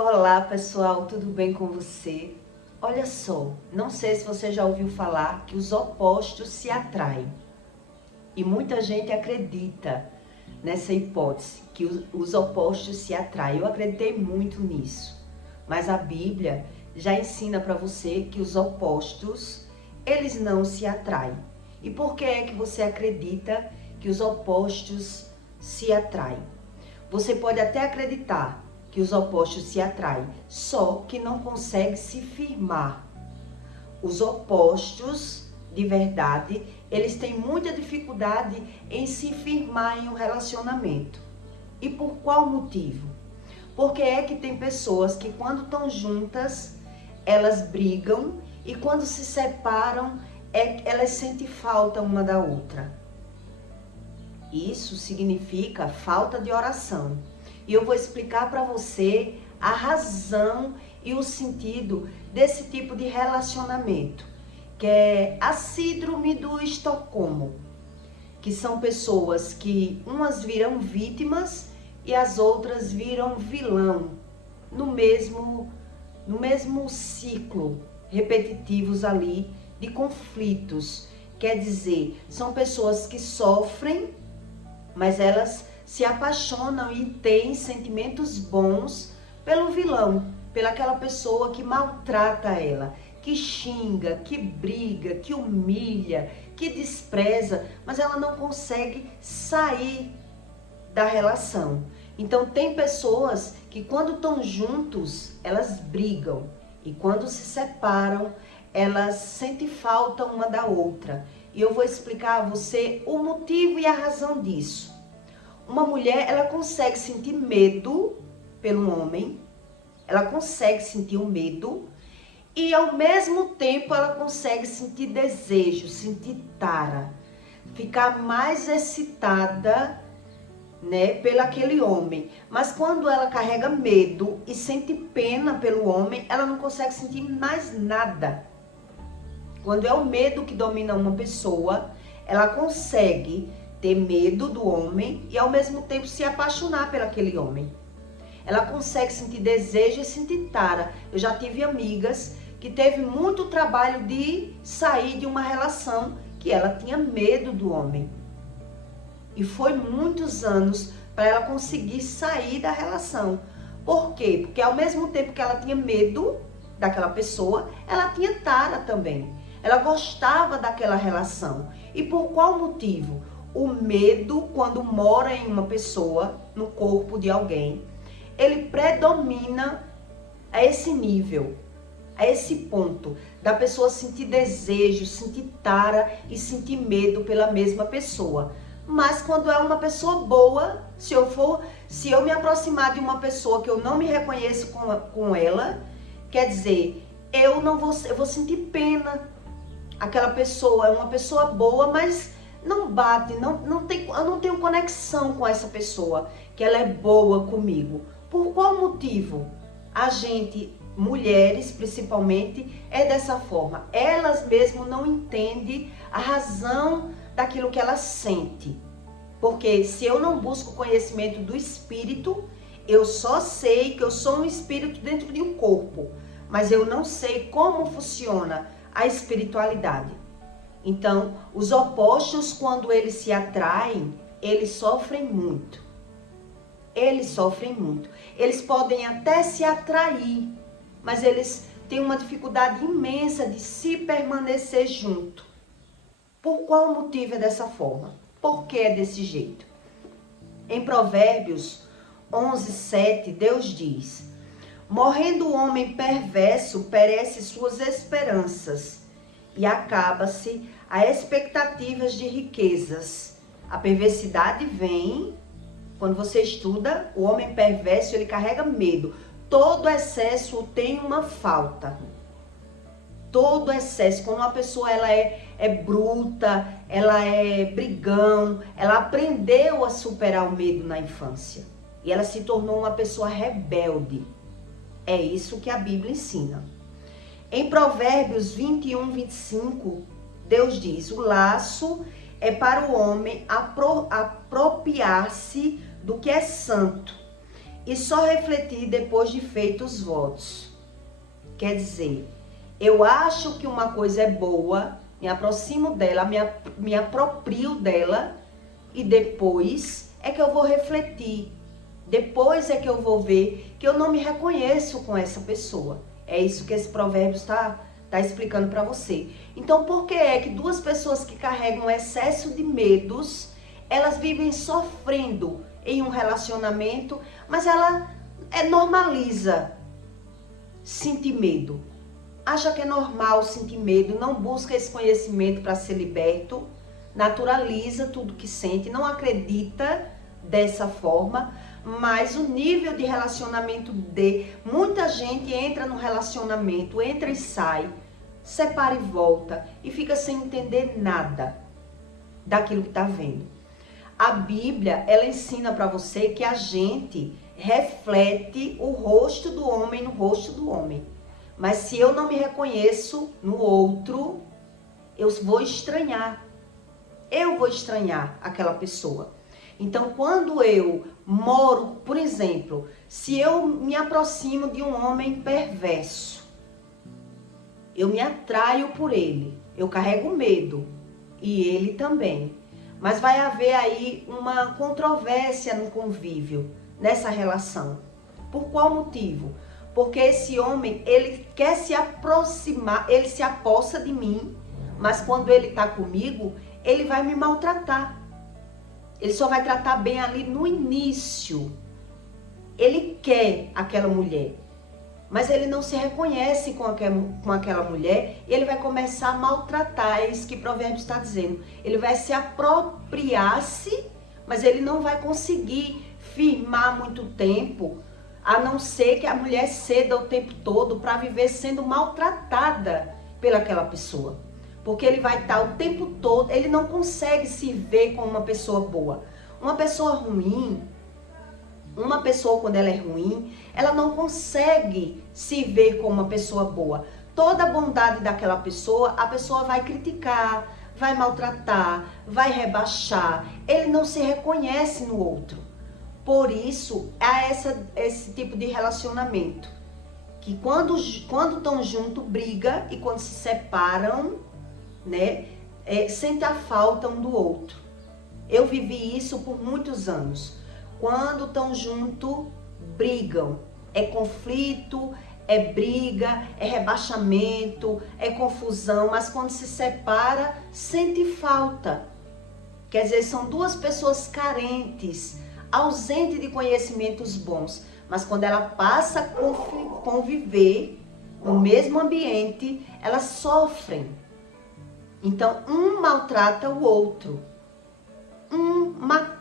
Olá pessoal, tudo bem com você? Olha só, não sei se você já ouviu falar que os opostos se atraem. E muita gente acredita nessa hipótese, que os opostos se atraem. Eu acreditei muito nisso. Mas a Bíblia já ensina para você que os opostos, eles não se atraem. E por que é que você acredita que os opostos se atraem? Você pode até acreditar que os opostos se atraem, só que não consegue se firmar. Os opostos, de verdade, eles têm muita dificuldade em se firmar em um relacionamento. E por qual motivo? Porque é que tem pessoas que quando estão juntas, elas brigam e quando se separam, elas sentem falta uma da outra. Isso significa falta de oração. E eu vou explicar para você a razão e o sentido desse tipo de relacionamento, que é a síndrome do Estocolmo, que são pessoas que umas viram vítimas e as outras viram vilão no mesmo ciclo repetitivos ali de conflitos. Quer dizer, são pessoas que sofrem, mas elas se apaixonam e têm sentimentos bons pelo vilão, pelaquela pessoa que maltrata ela, que xinga, que briga, que humilha, que despreza, mas ela não consegue sair da relação. Então tem pessoas que quando estão juntos, elas brigam e quando se separam, elas sentem falta uma da outra. E eu vou explicar a você o motivo e a razão disso. Uma mulher, ela consegue sentir medo pelo homem, ela consegue sentir o medo e ao mesmo tempo ela consegue sentir desejo, sentir tara, ficar mais excitada, pelo aquele homem. Mas quando ela carrega medo e sente pena pelo homem, ela não consegue sentir mais nada. Quando é o medo que domina uma pessoa, ela consegue ter medo do homem e ao mesmo tempo se apaixonar por aquele homem. Ela consegue sentir desejo e sentir tara. Eu já tive amigas que teve muito trabalho de sair de uma relação que ela tinha medo do homem. E foi muitos anos para ela conseguir sair da relação. Por quê? Porque ao mesmo tempo que ela tinha medo daquela pessoa, ela tinha tara também. Ela gostava daquela relação. E por qual motivo? O medo, quando mora em uma pessoa, no corpo de alguém, ele predomina a esse nível, a esse ponto, da pessoa sentir desejo, sentir tara e sentir medo pela mesma pessoa. Mas quando é uma pessoa boa, se eu me aproximar de uma pessoa que eu não me reconheço com ela, quer dizer, eu vou sentir pena. Aquela pessoa é uma pessoa boa, mas não bate, eu não tenho conexão com essa pessoa, que ela é boa comigo. Por qual motivo? A gente, mulheres principalmente, é dessa forma. Elas mesmo não entendem a razão daquilo que elas sentem. Porque se eu não busco conhecimento do espírito, eu só sei que eu sou um espírito dentro de um corpo, mas eu não sei como funciona a espiritualidade. Então, os opostos, quando eles se atraem, eles sofrem muito. Eles sofrem muito. Eles podem até se atrair, mas eles têm uma dificuldade imensa de se permanecer junto. Por qual motivo é dessa forma? Por que é desse jeito? Em Provérbios 11:7, Deus diz: morrendo o homem perverso, perece suas esperanças e acaba-se a expectativas de riquezas. A perversidade vem, quando você estuda, o homem perverso, ele carrega medo. Todo excesso tem uma falta. Todo excesso, quando uma pessoa ela é bruta, ela é brigão, ela aprendeu a superar o medo na infância. E ela se tornou uma pessoa rebelde. É isso que a Bíblia ensina. Em Provérbios 21:25, Deus diz: o laço é para o homem apropriar-se do que é santo, e só refletir depois de feitos os votos. Quer dizer, eu acho que uma coisa é boa, me aproximo dela, me aproprio dela e depois é que eu vou refletir. Depois é que eu vou ver que eu não me reconheço com essa pessoa. É isso que esse provérbio está explicando para você. Então, por que é que duas pessoas que carregam excesso de medos, elas vivem sofrendo em um relacionamento, mas ela normaliza sentir medo? Acha que é normal sentir medo, não busca esse conhecimento para ser liberto, naturaliza tudo que sente, não acredita dessa forma, mas o nível de relacionamento muita gente entra no relacionamento, entra e sai, separa e volta e fica sem entender nada daquilo que está vendo. A Bíblia, ela ensina para você que a gente reflete o rosto do homem no rosto do homem. Mas se eu não me reconheço no outro, eu vou estranhar. Eu vou estranhar aquela pessoa. Então, quando eu moro, por exemplo, se eu me aproximo de um homem perverso, eu me atraio por ele, eu carrego medo, e ele também. Mas vai haver aí uma controvérsia no convívio, nessa relação. Por qual motivo? Porque esse homem, ele quer se aproximar, ele se apossa de mim, mas quando ele está comigo, ele vai me maltratar. Ele só vai tratar bem ali no início. Ele quer aquela mulher, mas ele não se reconhece com aquela mulher e ele vai começar a maltratar. É isso que o provérbio está dizendo. Ele vai se apropriar-se, mas ele não vai conseguir firmar muito tempo, a não ser que a mulher ceda o tempo todo para viver sendo maltratada pelaquela pessoa. Porque ele vai estar o tempo todo, ele não consegue se ver como uma pessoa boa. Uma pessoa ruim, uma pessoa quando ela é ruim, ela não consegue se ver como uma pessoa boa. Toda a bondade daquela pessoa, a pessoa vai criticar, vai maltratar, vai rebaixar. Ele não se reconhece no outro. Por isso, há esse tipo de relacionamento. Que quando estão juntos, briga, e quando se separam, né, sente a falta um do outro. Eu vivi isso por muitos anos. Quando estão juntos, brigam. É conflito, é briga, é rebaixamento, é confusão, mas quando se separa, sente falta. Quer dizer, são duas pessoas carentes, ausentes de conhecimentos bons, mas quando ela passa a conviver no mesmo ambiente, elas sofrem. Então, um maltrata o outro.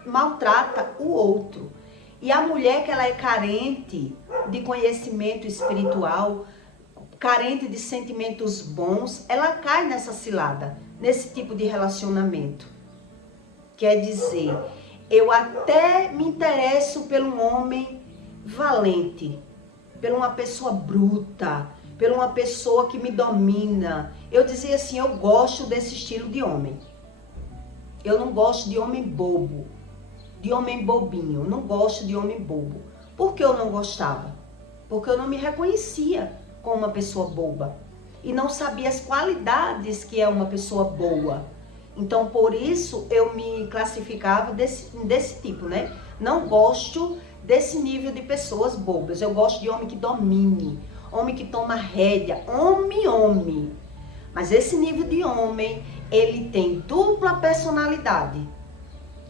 Maltrata o outro. E a mulher que ela é carente de conhecimento espiritual, carente de sentimentos bons, ela cai nessa cilada, nesse tipo de relacionamento. Quer dizer, eu até me interesso por um homem valente, por uma pessoa bruta, por uma pessoa que me domina. Eu dizia assim, eu gosto desse estilo de homem. Eu não gosto de homem bobo, de homem bobinho. Eu não gosto de homem bobo. Por que eu não gostava? Porque eu não me reconhecia como uma pessoa boba. E não sabia as qualidades que é uma pessoa boa. Então, por isso, eu me classificava desse tipo, né? Não gosto desse nível de pessoas bobas. Eu gosto de homem que domine, homem que toma rédea, homem. Mas esse nível de homem, ele tem dupla personalidade.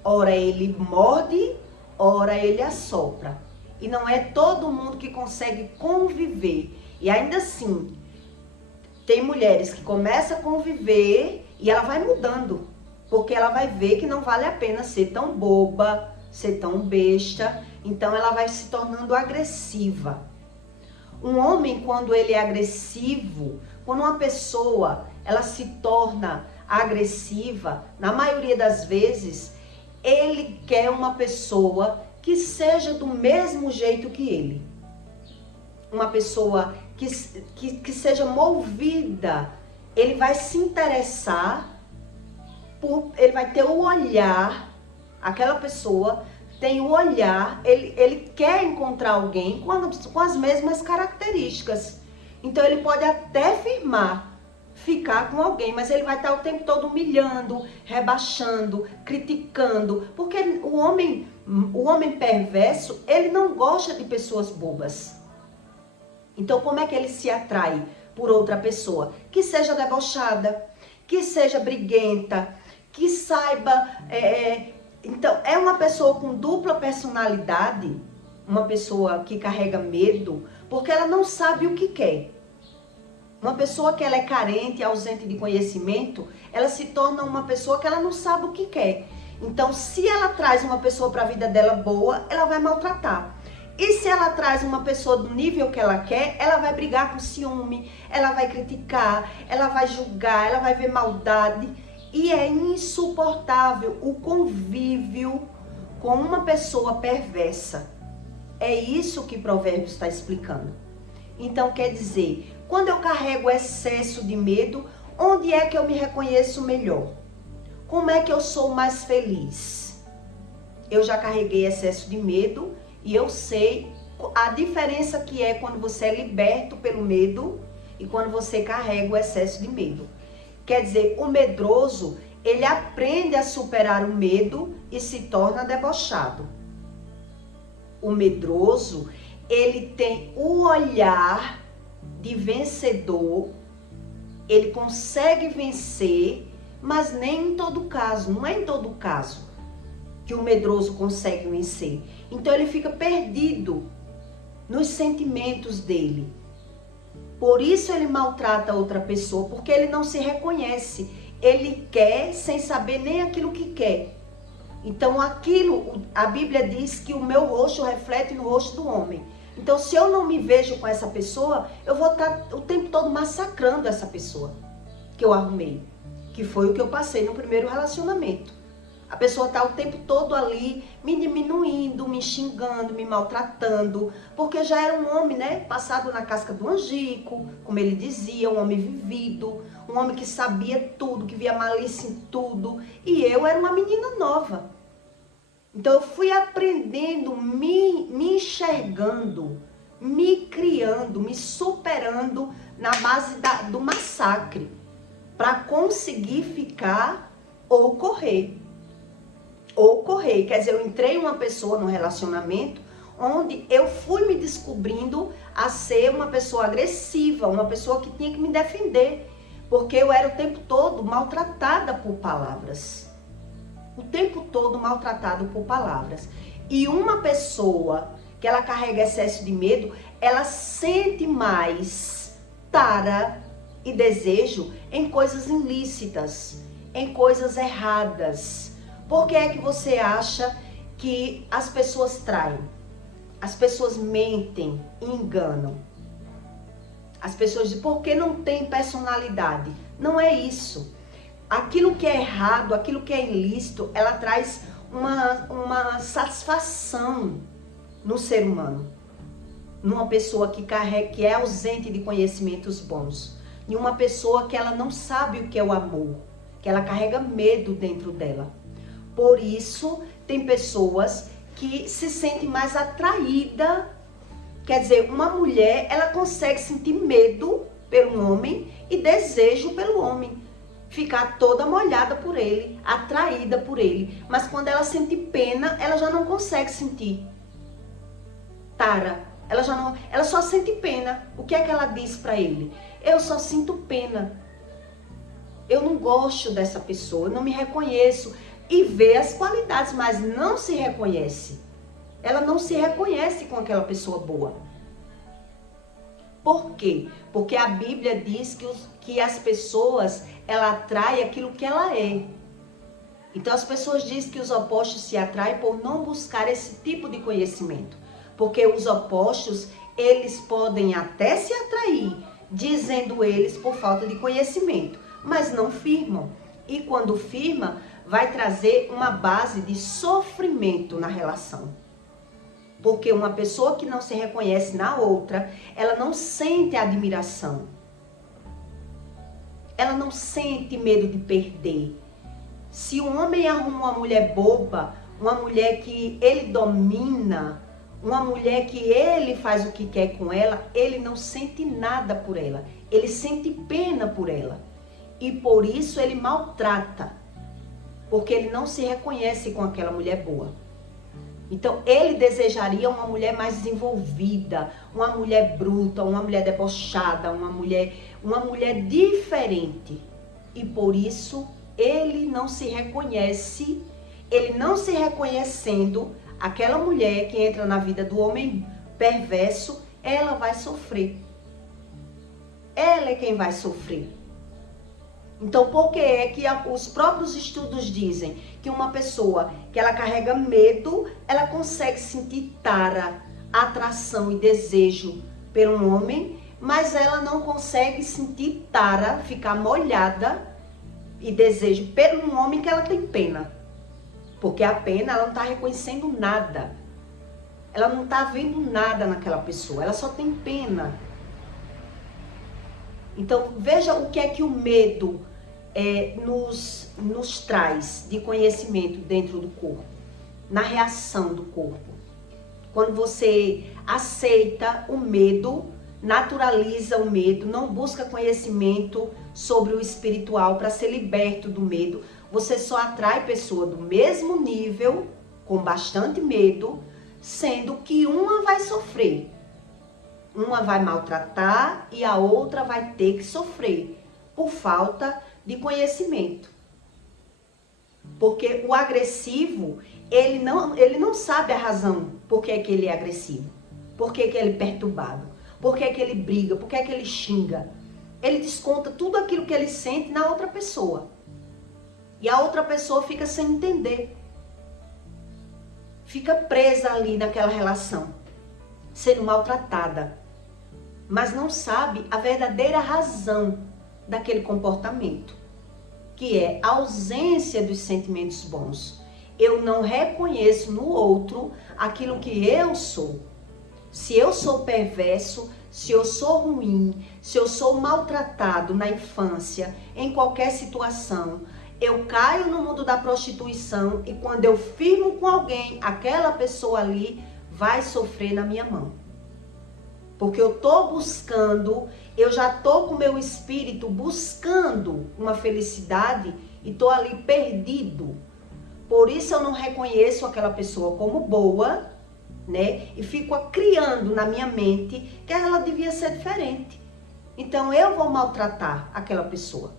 Ora ele morde, ora ele assopra. E não é todo mundo que consegue conviver. E ainda assim, tem mulheres que começam a conviver e ela vai mudando. Porque ela vai ver que não vale a pena ser tão boba, ser tão besta. Então ela vai se tornando agressiva. Um homem, quando ele é agressivo, quando uma pessoa ela se torna agressiva, na maioria das vezes, ele quer uma pessoa que seja do mesmo jeito que ele. Uma pessoa que seja movida. Ele vai se interessar, ele vai ter o olhar, aquela pessoa tem o olhar, ele quer encontrar alguém com as mesmas características. Então ele pode até ficar com alguém, mas ele vai estar o tempo todo humilhando, rebaixando, criticando, porque o homem perverso, ele não gosta de pessoas bobas. Então como é que ele se atrai por outra pessoa? Que seja debochada, que seja briguenta, que saiba... Então, é uma pessoa com dupla personalidade, uma pessoa que carrega medo, porque ela não sabe o que quer. Uma pessoa que ela é carente, ausente de conhecimento, ela se torna uma pessoa que ela não sabe o que quer. Então, se ela traz uma pessoa para a vida dela boa, ela vai maltratar. E se ela traz uma pessoa do nível que ela quer, ela vai brigar com ciúme, ela vai criticar, ela vai julgar, ela vai ver maldade. E é insuportável o convívio com uma pessoa perversa. É isso que Provérbios está explicando. Então, quer dizer, quando eu carrego excesso de medo, onde é que eu me reconheço melhor? Como é que eu sou mais feliz? Eu já carreguei excesso de medo e eu sei a diferença que é quando você é liberto pelo medo e quando você carrega o excesso de medo. Quer dizer, o medroso, ele aprende a superar o medo e se torna debochado. O medroso, ele tem o olhar de vencedor, ele consegue vencer, mas nem em todo caso, não é em todo caso que o medroso consegue vencer. Então ele fica perdido nos sentimentos dele. Por isso ele maltrata outra pessoa, porque ele não se reconhece. Ele quer sem saber nem aquilo que quer. Então a Bíblia diz que o meu rosto reflete no rosto do homem. Então se eu não me vejo com essa pessoa, eu vou estar o tempo todo massacrando essa pessoa que eu arrumei. Que foi o que eu passei no primeiro relacionamento. A pessoa está o tempo todo ali me diminuindo, me xingando, me maltratando, porque já era um homem, né, passado na casca do angico, como ele dizia, um homem vivido, um homem que sabia tudo, que via malícia em tudo, e eu era uma menina nova. Então eu fui aprendendo, me enxergando, me criando, me superando na base do massacre, para conseguir ficar ou correr. Quer dizer, eu entrei uma pessoa no relacionamento onde eu fui me descobrindo a ser uma pessoa agressiva, uma pessoa que tinha que me defender, porque eu era o tempo todo maltratada por palavras. O tempo todo maltratado por palavras. E uma pessoa que ela carrega excesso de medo, ela sente mais tara e desejo em coisas ilícitas, em coisas erradas. Por que é que você acha que as pessoas traem? As pessoas mentem e enganam. As pessoas dizem, por que não tem personalidade? Não é isso. Aquilo que é errado, aquilo que é ilícito, ela traz uma satisfação no ser humano. Numa pessoa que é ausente de conhecimentos bons. E uma pessoa que ela não sabe o que é o amor. Que ela carrega medo dentro dela. Por isso, tem pessoas que se sentem mais atraídas. Quer dizer, uma mulher, ela consegue sentir medo pelo homem e desejo pelo homem. Ficar toda molhada por ele, atraída por ele. Mas quando ela sente pena, ela já não consegue sentir tara. Ela só sente pena. O que é que ela diz para ele? Eu só sinto pena. Eu não gosto dessa pessoa, eu não me reconheço. E vê as qualidades, mas não se reconhece. Ela não se reconhece com aquela pessoa boa. Por quê? Porque a Bíblia diz que as pessoas, ela atrai aquilo que ela é. Então as pessoas dizem que os opostos se atraem por não buscar esse tipo de conhecimento. Porque os opostos, eles podem até se atrair, dizendo eles por falta de conhecimento, mas não firmam. E quando firma, vai trazer uma base de sofrimento na relação. Porque uma pessoa que não se reconhece na outra, ela não sente admiração. Ela não sente medo de perder. Se um homem arruma uma mulher boba, uma mulher que ele domina, uma mulher que ele faz o que quer com ela, ele não sente nada por ela. Ele sente pena por ela. E por isso ele maltrata. Porque ele não se reconhece com aquela mulher boa. Então ele desejaria uma mulher mais desenvolvida, uma mulher bruta, uma mulher debochada, uma mulher diferente. E por isso ele não se reconhece, ele não se reconhecendo, aquela mulher que entra na vida do homem perverso, ela vai sofrer. Ela é quem vai sofrer. Então, por que é que os próprios estudos dizem que uma pessoa que ela carrega medo, ela consegue sentir tara, atração e desejo por um homem, mas ela não consegue sentir tara, ficar molhada e desejo por um homem que ela tem pena. Porque a pena, ela não está reconhecendo nada. Ela não está vendo nada naquela pessoa, ela só tem pena. Então, veja o que é que o medo nos traz de conhecimento dentro do corpo, na reação do corpo. Quando você aceita o medo, naturaliza o medo, não busca conhecimento sobre o espiritual para ser liberto do medo, você só atrai pessoa do mesmo nível, com bastante medo, sendo que uma vai sofrer. Uma vai maltratar e a outra vai ter que sofrer por falta de conhecimento. Porque o agressivo, ele não sabe a razão por que é que ele é agressivo, por que é que ele é perturbado, por que é que ele briga, por que é que ele xinga. Ele desconta tudo aquilo que ele sente na outra pessoa. E a outra pessoa fica sem entender. Fica presa ali naquela relação, sendo maltratada. Mas não sabe a verdadeira razão daquele comportamento, que é a ausência dos sentimentos bons. Eu não reconheço no outro aquilo que eu sou. Se eu sou perverso, se eu sou ruim, se eu sou maltratado na infância, em qualquer situação, eu caio no mundo da prostituição e quando eu firmo com alguém, aquela pessoa ali vai sofrer na minha mão. Porque eu tô buscando, eu já tô com o meu espírito buscando uma felicidade e tô ali perdido. Por isso eu não reconheço aquela pessoa como boa, né? E fico criando na minha mente que ela devia ser diferente. Então eu vou maltratar aquela pessoa.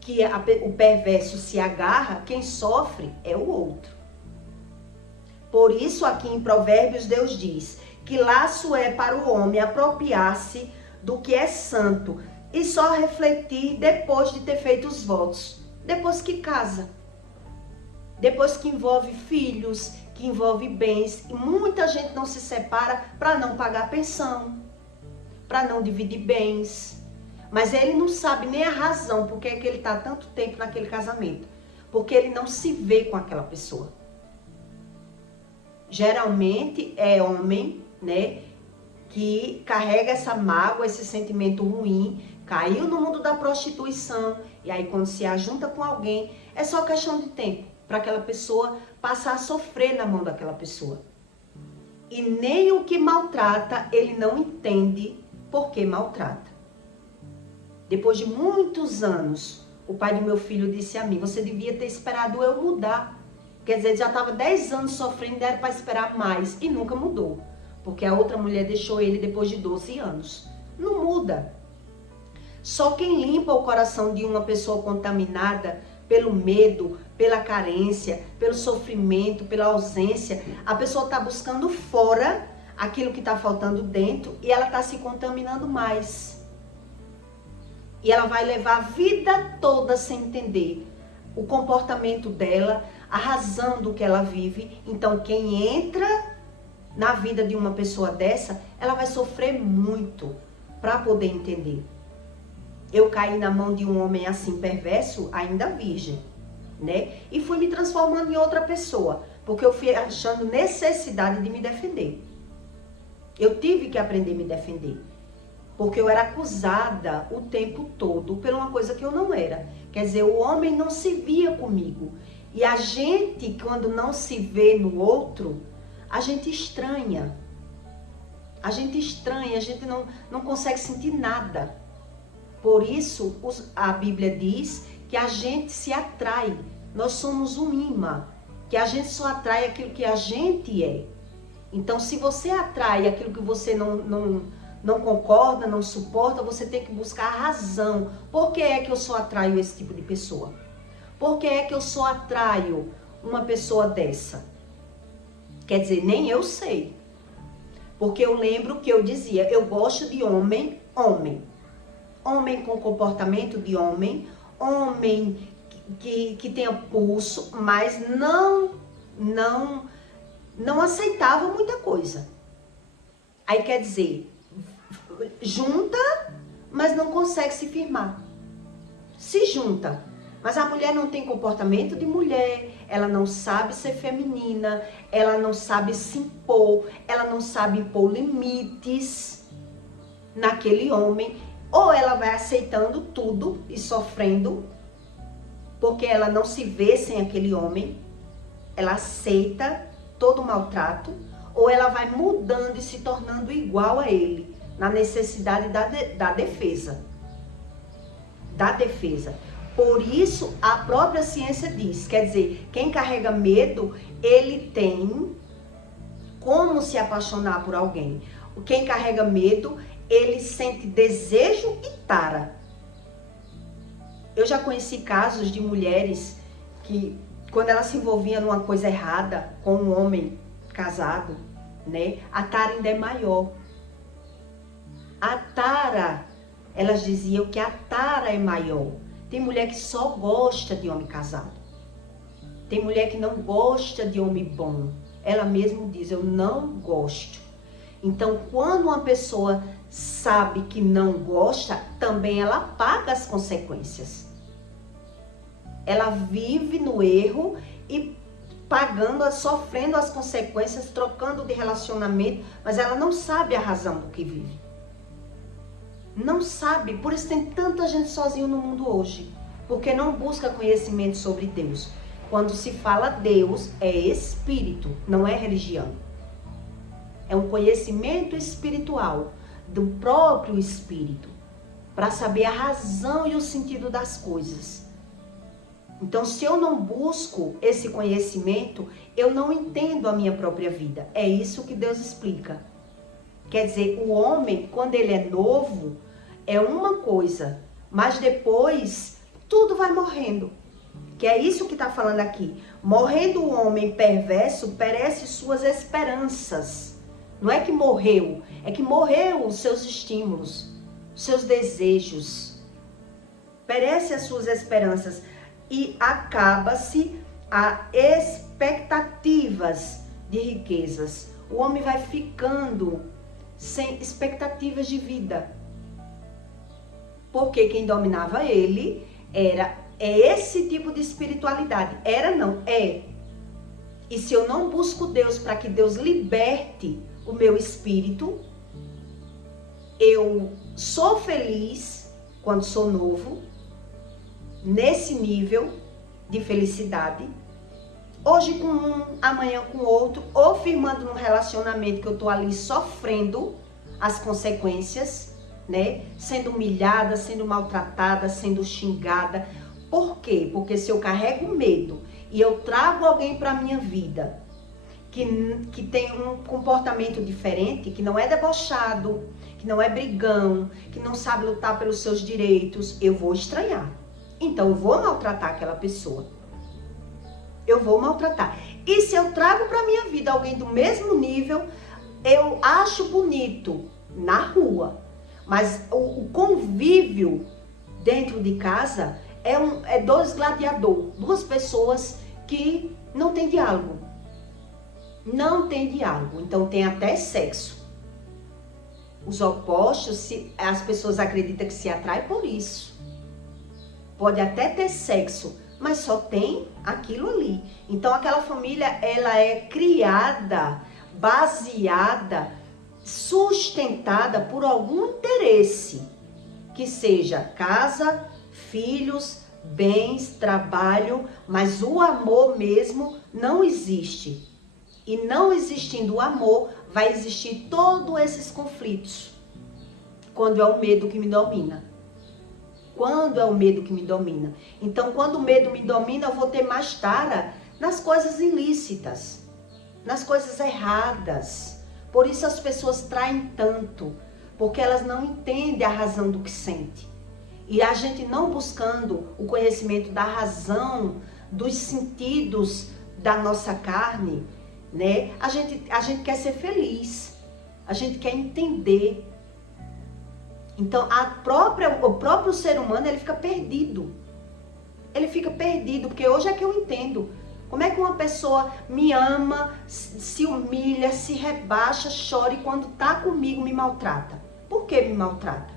Que o perverso se agarra, quem sofre é o outro. Por isso aqui em Provérbios Deus diz que laço é para o homem apropriar-se do que é santo e só refletir depois de ter feito os votos, depois que casa, depois que envolve filhos, que envolve bens, e muita gente não se separa para não pagar pensão, para não dividir bens, mas ele não sabe nem a razão por que ele está tanto tempo naquele casamento, porque ele não se vê com aquela pessoa. Geralmente é homem, né, que carrega essa mágoa, esse sentimento ruim, caiu no mundo da prostituição, e aí quando se ajunta com alguém, é só questão de tempo para aquela pessoa passar a sofrer na mão daquela pessoa. E nem o que maltrata, ele não entende por que maltrata. Depois de muitos anos, o pai do meu filho disse a mim, você devia ter esperado eu mudar. Quer dizer, já estava 10 anos sofrendo, era para esperar mais, e nunca mudou. Porque a outra mulher deixou ele depois de 12 anos. Não muda. Só quem limpa o coração de uma pessoa contaminada pelo medo, pela carência, pelo sofrimento, pela ausência, a pessoa está buscando fora aquilo que está faltando dentro e ela está se contaminando mais. E ela vai levar a vida toda sem entender o comportamento dela, a razão do que ela vive. Então, quem entra na vida de uma pessoa dessa, ela vai sofrer muito para poder entender. Eu caí na mão de um homem assim perverso, ainda virgem, né? E fui me transformando em outra pessoa, porque eu fui achando necessidade de me defender. Eu tive que aprender a me defender, porque eu era acusada o tempo todo por uma coisa que eu não era. Quer dizer, o homem não se via comigo. E a gente, quando não se vê no outro, a gente estranha. A gente estranha, a gente não consegue sentir nada. Por isso, a Bíblia diz que a gente se atrai. Nós somos um imã, que a gente só atrai aquilo que a gente é. Então, se você atrai aquilo que você não concorda, não suporta, você tem que buscar a razão. Por que é que eu só atraio esse tipo de pessoa? Por que é que eu só atraio uma pessoa dessa? Quer dizer, nem eu sei. Porque eu lembro que eu dizia, eu gosto de homem. Homem com comportamento de homem que tenha pulso, mas não aceitava muita coisa. Aí quer dizer, junta, mas não consegue se firmar. Se junta, mas a mulher não tem comportamento de mulher, ela não sabe ser feminina, ela não sabe se impor, ela não sabe impor limites naquele homem, ou ela vai aceitando tudo e sofrendo, porque ela não se vê sem aquele homem, ela aceita todo o maltrato, ou ela vai mudando e se tornando igual a ele, na necessidade da defesa. Da defesa. Por isso, a própria ciência diz, quer dizer, quem carrega medo, ele tem como se apaixonar por alguém. Quem carrega medo, ele sente desejo e tara. Eu já conheci casos de mulheres que, quando elas se envolviam numa coisa errada com um homem casado, né, a tara ainda é maior. A tara, elas diziam que a tara é maior. Tem mulher que só gosta de homem casado. Tem mulher que não gosta de homem bom. Ela mesma diz, eu não gosto. Então, quando uma pessoa sabe que não gosta, também ela paga as consequências. Ela vive no erro e pagando, sofrendo as consequências, trocando de relacionamento, mas ela não sabe a razão do que vive. Não sabe, por isso tem tanta gente sozinha no mundo hoje, porque não busca conhecimento sobre Deus. Quando se fala Deus, é espírito, não é religião. É um conhecimento espiritual do próprio espírito, para saber a razão e o sentido das coisas. Então, se eu não busco esse conhecimento, eu não entendo a minha própria vida. É isso que Deus explica. Quer dizer, o homem, quando ele é novo, é uma coisa, mas depois tudo vai morrendo. Que é isso que está falando aqui. Morrendo o homem perverso, perece suas esperanças. Não é que morreu, é que morreu os seus estímulos, os seus desejos. Perece as suas esperanças e acaba-se a expectativas de riquezas. O homem vai ficando sem expectativas de vida. Porque quem dominava ele é esse tipo de espiritualidade. Era não, é. E se eu não busco Deus para que Deus liberte o meu espírito, eu sou feliz quando sou novo, nesse nível de felicidade, hoje com um, amanhã com outro, ou firmando num relacionamento que eu tô ali sofrendo as consequências, né? Sendo humilhada, sendo maltratada, sendo xingada. Por quê? Porque se eu carrego medo e eu trago alguém para minha vida que tem um comportamento diferente, que não é debochado, que não é brigão, que não sabe lutar pelos seus direitos, eu vou estranhar. Então eu vou maltratar aquela pessoa. Eu vou maltratar. E se eu trago para minha vida alguém do mesmo nível, eu acho bonito na rua, mas o convívio dentro de casa é dois gladiadores, duas pessoas que não tem diálogo. Não tem diálogo, então tem até sexo. Os opostos, as pessoas acreditam que se atraem por isso. Pode até ter sexo, mas só tem aquilo ali. Então aquela família, ela é criada, baseada, sustentada por algum interesse, que seja casa, filhos, bens, trabalho, mas o amor mesmo não existe. E não existindo o amor, vai existir todos esses conflitos. Quando é o medo que me domina. Quando é o medo que me domina. Então, quando o medo me domina, eu vou ter mais tara nas coisas ilícitas, nas coisas erradas. Por isso as pessoas traem tanto, porque elas não entendem a razão do que sente. E a gente não buscando o conhecimento da razão, dos sentidos da nossa carne, né? A gente quer ser feliz, a gente quer entender. Então, o próprio ser humano, ele fica perdido. Ele fica perdido, porque hoje é que eu entendo. Como é que uma pessoa me ama, se humilha, se rebaixa, chora e quando tá comigo me maltrata? Por que me maltrata?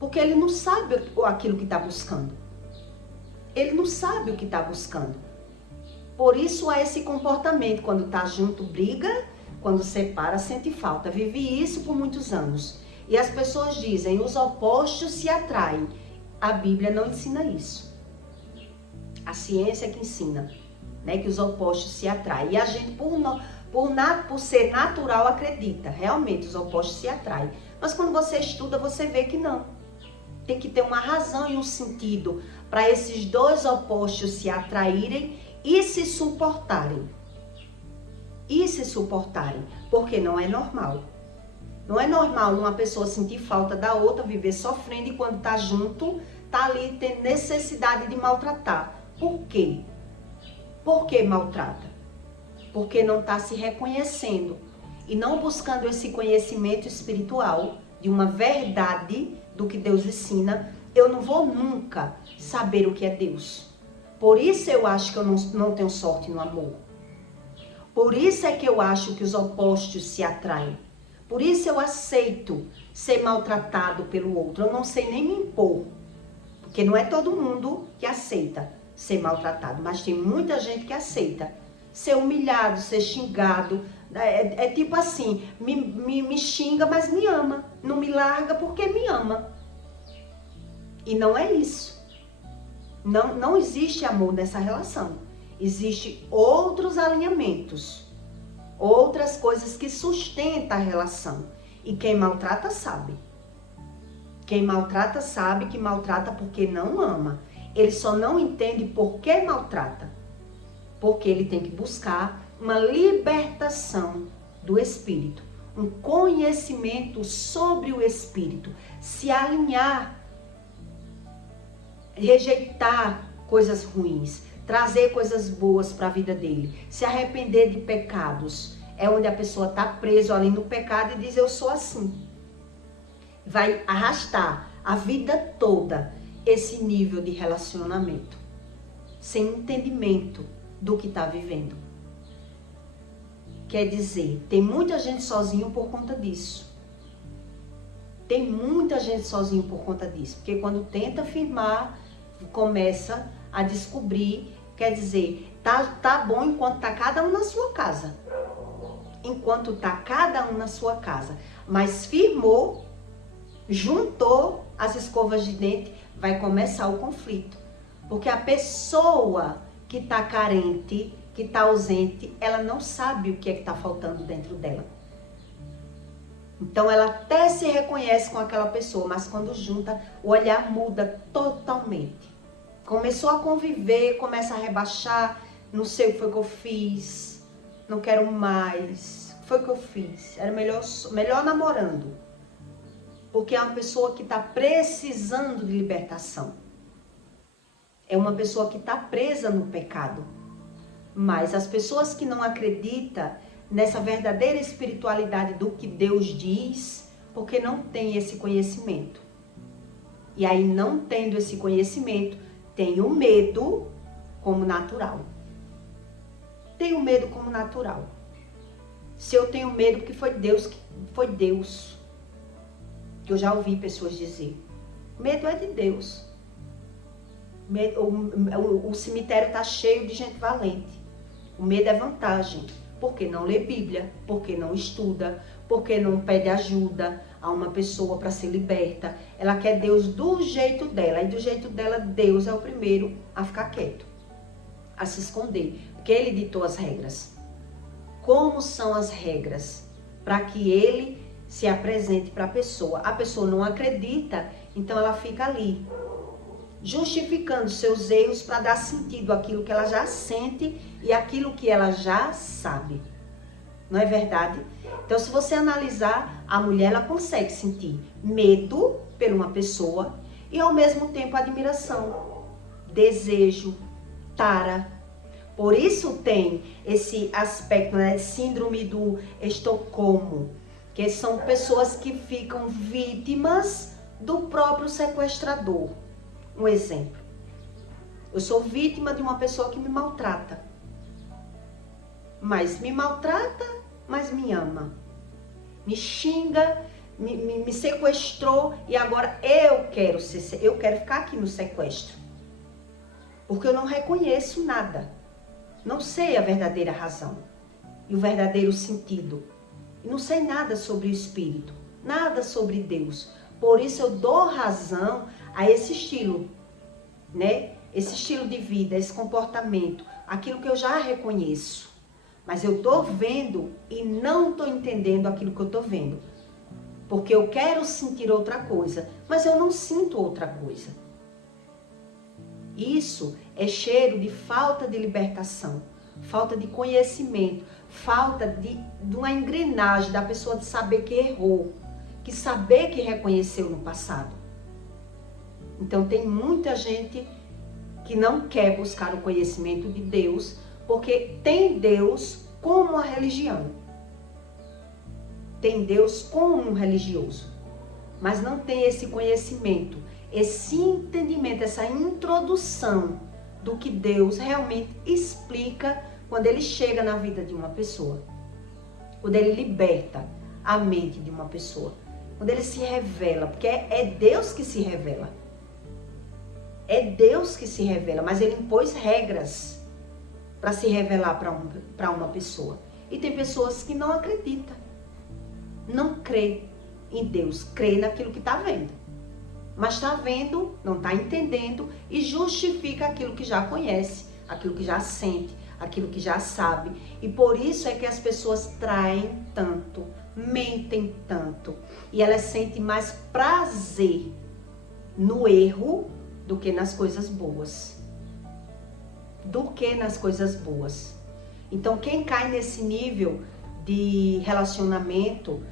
Porque ele não sabe aquilo que está buscando. Ele não sabe o que está buscando. Por isso há esse comportamento. Quando tá junto, briga. Quando separa, sente falta. Vivi isso por muitos anos. E as pessoas dizem, os opostos se atraem. A Bíblia não ensina isso. A ciência que ensina, né, que os opostos se atraem. E a gente, por ser natural, acredita. Realmente, os opostos se atraem. Mas quando você estuda, você vê que não. Tem que ter uma razão e um sentido para esses dois opostos se atraírem e se suportarem. E se suportarem, porque não é normal. Não é normal uma pessoa sentir falta da outra, viver sofrendo e quando tá junto, tá ali tendo necessidade de maltratar. Por quê? Por que maltrata? Porque não tá se reconhecendo e não buscando esse conhecimento espiritual de uma verdade do que Deus ensina. Eu não vou nunca saber o que é Deus. Por isso eu acho que eu não tenho sorte no amor. Por isso é que eu acho que os opostos se atraem. Por isso eu aceito ser maltratado pelo outro. Eu não sei nem me impor. Porque não é todo mundo que aceita ser maltratado. Mas tem muita gente que aceita ser humilhado, ser xingado. É tipo assim, me xinga, mas me ama. Não me larga porque me ama. E não é isso. Não existe amor nessa relação. Existem outros alinhamentos. Outras coisas que sustentam a relação. E quem maltrata sabe. Quem maltrata sabe que maltrata porque não ama. Ele só não entende por que maltrata. Porque ele tem que buscar uma libertação do espírito. Um conhecimento sobre o espírito. Se alinhar. Rejeitar coisas ruins. Trazer coisas boas para a vida dele. Se arrepender de pecados. É onde a pessoa está presa ali no pecado e diz, eu sou assim. Vai arrastar a vida toda esse nível de relacionamento. Sem entendimento do que está vivendo. Quer dizer, tem muita gente sozinho por conta disso. Tem muita gente sozinho por conta disso. Porque quando tenta firmar, começa a descobrir, quer dizer, tá bom enquanto tá cada um na sua casa. Enquanto tá cada um na sua casa. Mas firmou, juntou as escovas de dente, vai começar o conflito. Porque a pessoa que tá carente, que tá ausente, ela não sabe o que é que tá faltando dentro dela. Então ela até se reconhece com aquela pessoa, mas quando junta, o olhar muda totalmente. Começou a conviver, começa a rebaixar, não sei o que foi que eu fiz, não quero mais, o que foi que eu fiz? Era melhor namorando. Porque é uma pessoa que está precisando de libertação. É uma pessoa que está presa no pecado. Mas as pessoas que não acreditam nessa verdadeira espiritualidade do que Deus diz, porque não tem esse conhecimento. E aí, não tendo esse conhecimento, tem o medo como natural. Tenho medo como natural. Se eu tenho medo, porque foi Deus. Que eu já ouvi pessoas dizer. Medo é de Deus. O cemitério está cheio de gente valente. O medo é vantagem. Porque não lê Bíblia, porque não estuda, porque não pede ajuda a uma pessoa para ser liberta. Ela quer Deus do jeito dela. E do jeito dela, Deus é o primeiro a ficar quieto, a se esconder. Porque Ele ditou as regras. Como são as regras? Para que Ele se apresente para a pessoa. A pessoa não acredita, então ela fica ali, justificando seus erros para dar sentido àquilo que ela já sente e àquilo que ela já sabe. Não é verdade? Então, se você analisar, a mulher ela consegue sentir medo por uma pessoa e ao mesmo tempo admiração, desejo, tara. Por isso tem esse aspecto, né, síndrome do Estocolmo, que são pessoas que ficam vítimas do próprio sequestrador. Um exemplo. Eu sou vítima de uma pessoa que me maltrata. Mas me maltrata, mas me ama. Me xinga, me sequestrou e agora eu quero ficar aqui no sequestro. Porque eu não reconheço nada. Não sei a verdadeira razão e o verdadeiro sentido. E não sei nada sobre o Espírito, nada sobre Deus. Por isso eu dou razão a esse estilo, né? Esse estilo de vida, esse comportamento, aquilo que eu já reconheço. Mas eu tô vendo e não tô entendendo aquilo que eu tô vendo. Porque eu quero sentir outra coisa, mas eu não sinto outra coisa. Isso é cheiro de falta de libertação, falta de conhecimento, falta de uma engrenagem da pessoa de saber que errou, que saber que reconheceu no passado. Então tem muita gente que não quer buscar o conhecimento de Deus, porque tem Deus como uma religião. Tem Deus como um religioso, mas não tem esse conhecimento, esse entendimento, essa introdução do que Deus realmente explica quando Ele chega na vida de uma pessoa. Quando Ele liberta a mente de uma pessoa. Quando Ele se revela, porque é Deus que se revela. É Deus que se revela, mas Ele impôs regras para se revelar para uma pessoa. E tem pessoas que não acreditam, não crê em Deus, crê naquilo que está vendo. Mas está vendo, não está entendendo e justifica aquilo que já conhece, aquilo que já sente, aquilo que já sabe. E por isso é que as pessoas traem tanto, mentem tanto. E elas sentem mais prazer no erro do que nas coisas boas. Então, quem cai nesse nível de relacionamento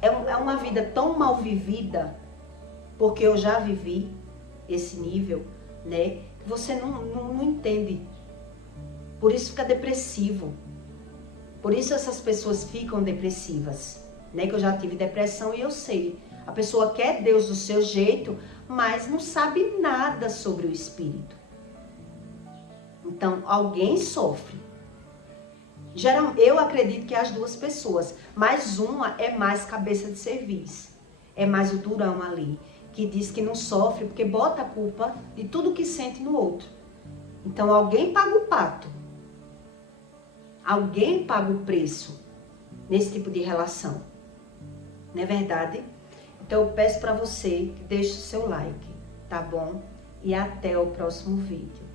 é uma vida tão mal vivida, porque eu já vivi esse nível, né? Você não entende. Por isso fica depressivo. Por isso essas pessoas ficam depressivas, né? Que eu já tive depressão e eu sei. A pessoa quer Deus do seu jeito, mas não sabe nada sobre o Espírito. Então, alguém sofre. Eu acredito que as duas pessoas, mas uma é mais cabeça de serviço. É mais o durão ali, que diz que não sofre porque bota a culpa de tudo que sente no outro. Então, alguém paga o pato. Alguém paga o preço nesse tipo de relação. Não é verdade? Então, eu peço para você que deixe o seu like, tá bom? E até o próximo vídeo.